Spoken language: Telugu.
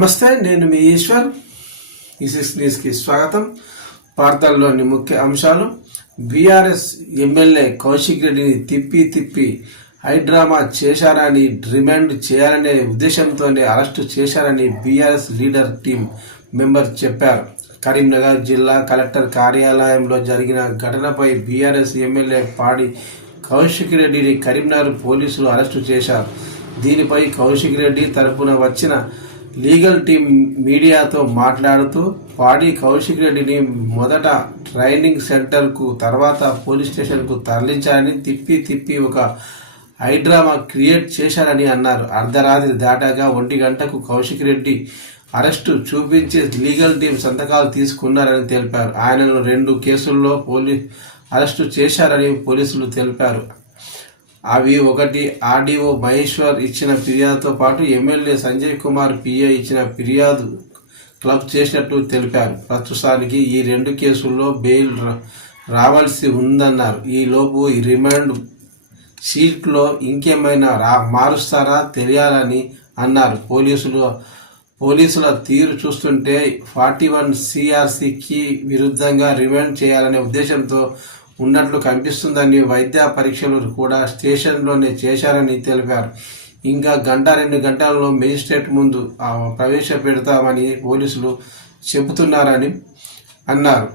నమస్తే, నేను మీ ఈశ్వర్. న్యూస్కి స్వాగతం. వార్తల్లోని ముఖ్య అంశాలు: బీఆర్ఎస్ ఎమ్మెల్యే కౌశిక్ రెడ్డిని తిప్పి హైడ్రామా చేశారని, రిమాండ్ చేయాలనే ఉద్దేశంతోనే అరెస్టు చేశారని బీఆర్ఎస్ లీడర్ టీం మెంబర్ చెప్పారు. కరీంనగర్ జిల్లా కలెక్టర్ కార్యాలయంలో జరిగిన ఘటనపై బీఆర్ఎస్ ఎమ్మెల్యే పాడి కౌశిక్ రెడ్డిని కరీంనగర్ పోలీసులు అరెస్టు చేశారు. దీనిపై కౌశిక్ రెడ్డి తరపున వచ్చిన లీగల్ టీం మీడియాతో మాట్లాడుతూ, పాడి కౌశిక్ రెడ్డిని మొదట ట్రైనింగ్ సెంటర్కు, తర్వాత పోలీస్ స్టేషన్కు తరలించారని, తిప్పి ఒక హైడ్రామా క్రియేట్ చేశారని అన్నారు. అర్ధరాత్రి దాటాక 1 గంటకు కౌశిక్ రెడ్డి అరెస్టు చూపించి లీగల్ టీం సంతకాలు తీసుకున్నారని తెలిపారు. ఆయనను 2 కేసుల్లో అరెస్టు చేశారని పోలీసులు తెలిపారు. అవి: 1, ఆర్డీఓ మహేశ్వర్ ఇచ్చిన ఫిర్యాదుతో పాటు ఎమ్మెల్యే సంజయ్ కుమార్ పిఏ ఇచ్చిన ఫిర్యాదు క్లబ్ చేసినట్టు తెలిపారు. ప్రస్తుతానికి ఈ 2 కేసుల్లో బెయిల్ రావాల్సి ఉందన్నారు. ఈలోపు ఈ రిమాండ్ షీట్లో ఇంకేమైనా మారుస్తారా తెలియాలని అన్నారు. పోలీసుల తీరు చూస్తుంటే 41 CRCకి విరుద్ధంగా రిమాండ్ చేయాలనే ఉద్దేశంతో ఉన్నట్లు కనిపిస్తుందని, వైద్య పరీక్షలు కూడా స్టేషన్లోనే చేశారని తెలిపారు. ఇంకా 1-2 గంటల్లో మేజిస్ట్రేట్ ముందు ప్రవేశపెడతామని పోలీసులు చెబుతున్నారని అన్నారు.